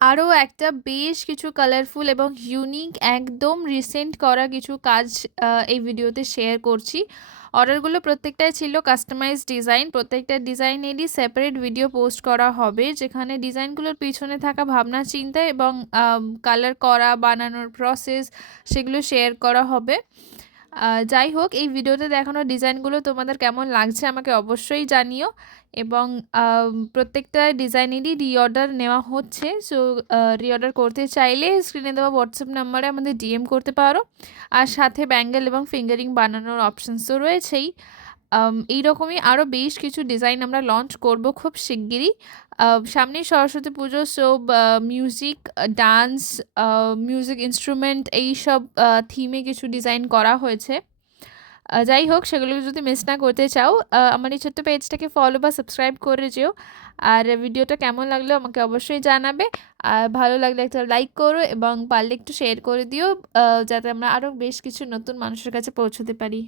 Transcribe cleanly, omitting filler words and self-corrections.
আরও একটা বেশ কিছু কালারফুল এবং ইউনিক একদম রিসেন্ট করা কিছু কাজ এই ভিডিওতে শেয়ার করছি। অর্ডারগুলো প্রত্যেকটাই ছিল কাস্টমাইজ ডিজাইন। প্রত্যেকটা ডিজাইনেরই সেপারেট ভিডিও পোস্ট করা হবে, যেখানে ডিজাইনগুলোর পিছনে থাকা ভাবনা চিন্তা এবং কালার করা, বানানোর প্রসেস সেগুলো শেয়ার করা হবে। যাই হোক, এই ভিডিওতে দেখানো ডিজাইনগুলো তোমাদের কেমন লাগছে আমাকে অবশ্যই জানিও। এবং প্রত্যেকটা ডিজাইনেরই রিঅর্ডার নেওয়া হচ্ছে। সো রিঅর্ডার করতে চাইলে স্ক্রিনে দেওয়া হোয়াটসঅ্যাপ নাম্বারে আমাদের ডিএম করতে পারো। আর সাথে ব্যাঙ্গেল এবং ফিঙ্গারিং বানানোর অপশানস তো রয়েছেই। এইরকমই আরও বেশ কিছু ডিজাইন আমরা লঞ্চ করব খুব শিগগিরই। সামনেই সরস্বতী পুজো, so music, dance, music instrument এইসব থিমে কিছু ডিজাইন করা হয়েছে। যাই হোক, সেগুলো যদি মিস না করতে চাও আমার এই ছোট্ট পেজটাকে ফলো বা সাবস্ক্রাইব করে যেও। আর ভিডিওটা কেমন লাগলো আমাকে অবশ্যই জানাবে। আর ভালো লাগলে একটা লাইক করো এবং পারলে একটু শেয়ার করে দিও, যাতে আমরা আরও বেশ কিছু নতুন মানুষের কাছে পৌঁছতে পারি।